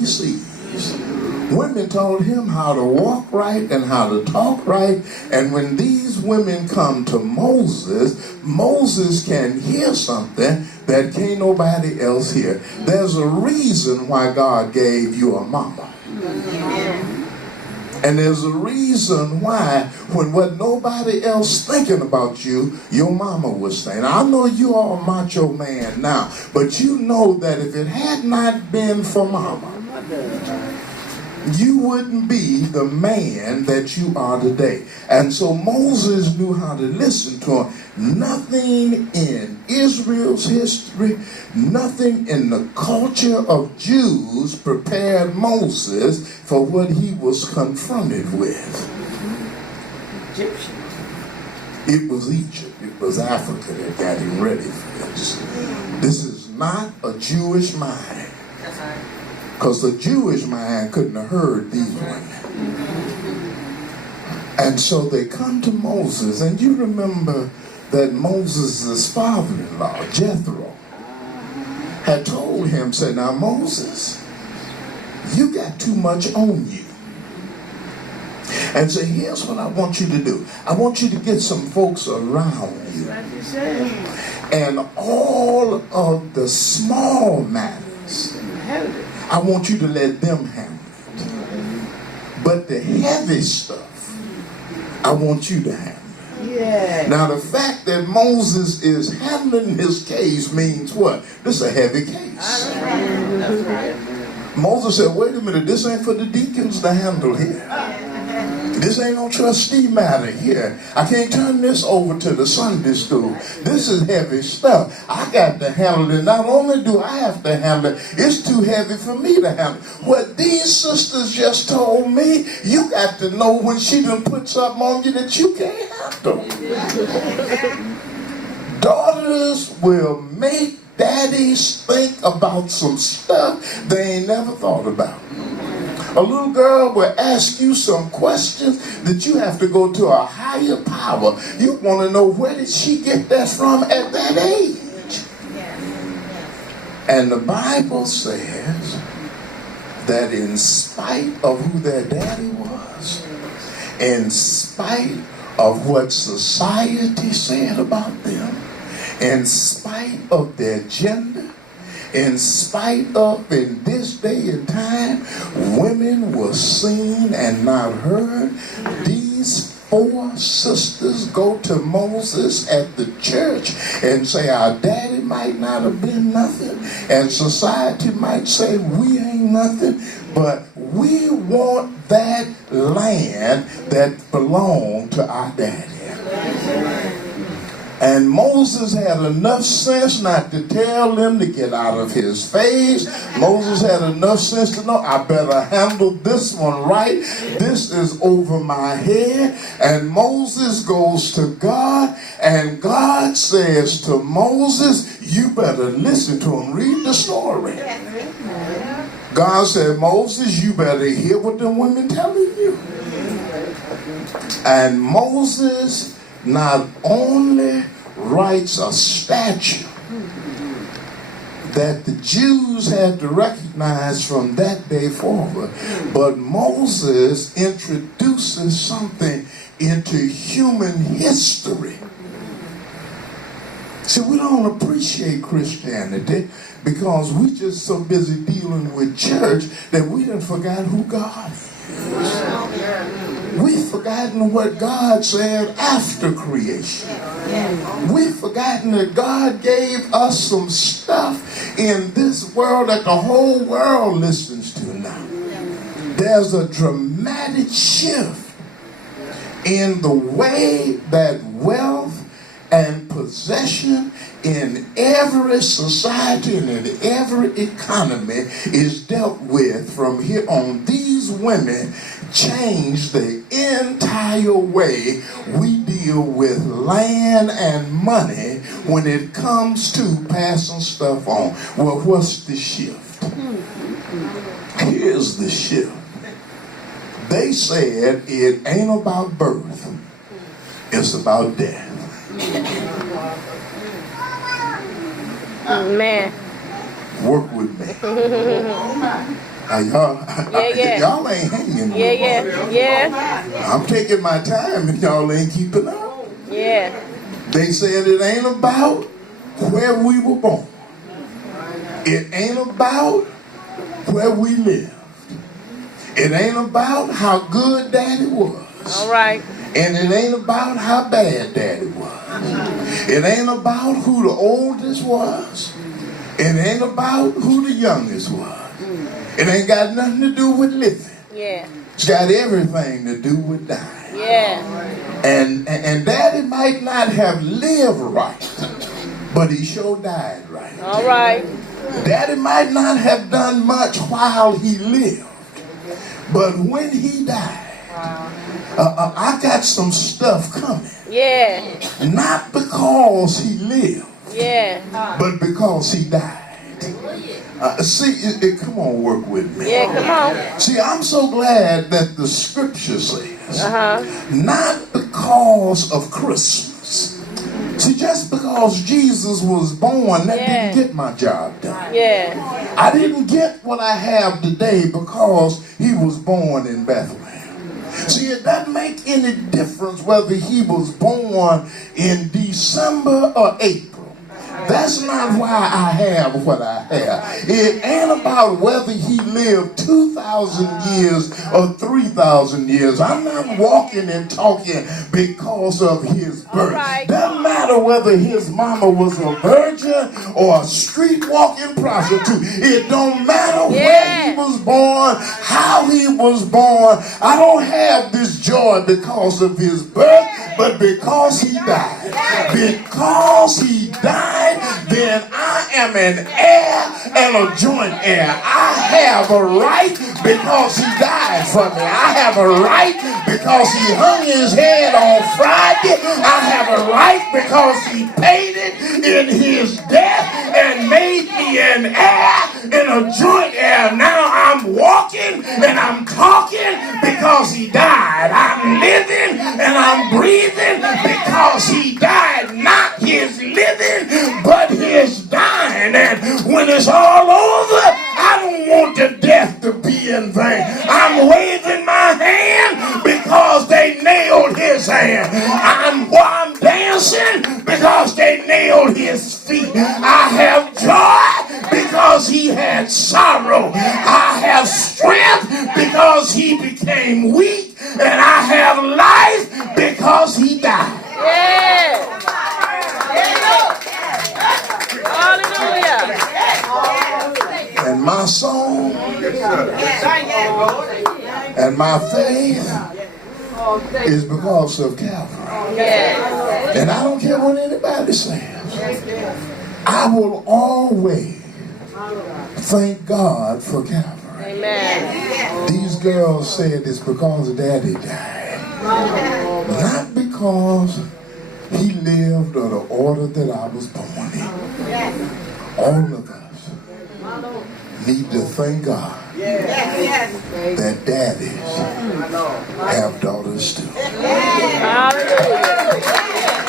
he sees. Women taught him how to walk right and how to talk right. And when these women come to Moses, Moses can hear something that can't nobody else hear. There's a reason why God gave you a mama. And there's a reason why when what nobody else thinking about you, your mama was saying. I know you are a macho man now, but you know that if it had not been for mama, you wouldn't be the man that you are today. And so Moses knew how to listen to him. Nothing in Israel's history, nothing in the culture of Jews prepared Moses for what he was confronted with. Egyptian. It was Egypt, it was Africa that got him ready for this. This is not a Jewish mind. That's right. Because the Jewish mind couldn't have heard these women. And so they come to Moses, and you remember that Moses' father-in-law, Jethro, had told him, said, now Moses, you got too much on you. And so here's what I want you to do. I want you to get some folks around you. And all of the small matters, I want you to let them handle it. But the heavy stuff, I want you to handle it. Yeah. Now the fact that Moses is handling his case means what? This is a heavy case. That's right. Moses said, wait a minute, this ain't for the deacons to handle here. This ain't no trustee matter here. I can't turn this over to the Sunday school. This is heavy stuff. I got to handle it. Not only do I have to handle it, it's too heavy for me to handle. What these sisters just told me, you got to know when she done put something on you that you can't handle. Daughters will make daddies think about some stuff they ain't never thought about. A little girl will ask you some questions that you have to go to a higher power. You want to know where did she get that from at that age? And the Bible says that in spite of who their daddy was, in spite of what society said about them, in spite of their gender, in spite of, in this day and time, women were seen and not heard. These four sisters go to Moses at the church and say, our daddy might not have been nothing, and society might say we ain't nothing, but we want that land that belonged to our daddy. And Moses had enough sense not to tell them to get out of his face. Moses had enough sense to know, I better handle this one right. This is over my head. And Moses goes to God, and God says to Moses, you better listen to him. Read the story. God said, Moses, you better hear what the women telling you. And Moses not only writes a statute that the Jews had to recognize from that day forward, but Moses introduces something into human history. See, we don't appreciate Christianity because we just so busy dealing with church that we done forgot who God is. We've forgotten what God said after creation. We've forgotten that God gave us some stuff in this world that the whole world listens to now. There's a dramatic shift in the way that wealth and possession in every society and in every economy is dealt with from here on. These women change the entire way we deal with land and money when it comes to passing stuff on. Well, what's the shift? Here's the shift. They said it ain't about birth, it's about death. Man. Work with me. Y'all ain't hanging. Yeah. I'm taking my time and y'all ain't keeping up. Yeah. They said it ain't about where we were born. It ain't about where we lived. It ain't about how good daddy was. All right. And it ain't about how bad daddy was. It ain't about who the oldest was. It ain't about who the youngest was. It ain't got nothing to do with living. Yeah. It's got everything to do with dying. Yeah. And daddy might not have lived right, but he sure died right. All right. Daddy might not have done much while he lived, but when he died, I got some stuff coming. Yeah. Not because he lived, Yeah. but because he died. Come on, work with me. Yeah, come on. See, I'm so glad that the scripture says, Uh-huh. not because of Christmas. See, just because Jesus was born, that didn't get my job done. Yeah. I didn't get what I have today because he was born in Bethlehem. See, it doesn't make any difference whether he was born in December or April. That's not why I have what I have. It ain't about whether he lived 2,000 years or 3,000 years. I'm not walking and talking because of his birth. Right. Doesn't matter whether his mama was a virgin or a street walking prostitute. It don't matter where he was born, how he was born. I don't have this joy because of his birth, but because he died. Because he died, then I am an heir and a joint heir. I have a right because he died for me. I have a right because he hung his head on Friday. I have a right because he paid it in his death and made me an heir and a joint heir. Now I'm walking and I'm talking because he died. I'm living and I'm breathing because he died. Not his living, but his dying. And when it's all over, I don't want the death to be in vain. I'm waving my hand because they nailed his hand. I'm dancing because they nailed his feet. I have joy because he had sorrow. I have strength because he became weak. And I have life because he died. Yeah. Hallelujah. And my song and my faith is because of Calvary. Yeah. And I don't care what anybody says. I will always thank God for Calvary. Amen. These girls said it's because daddy died. Not because he lived or the order that I was born in. All of us need to thank God that daddies have daughters too. Hallelujah.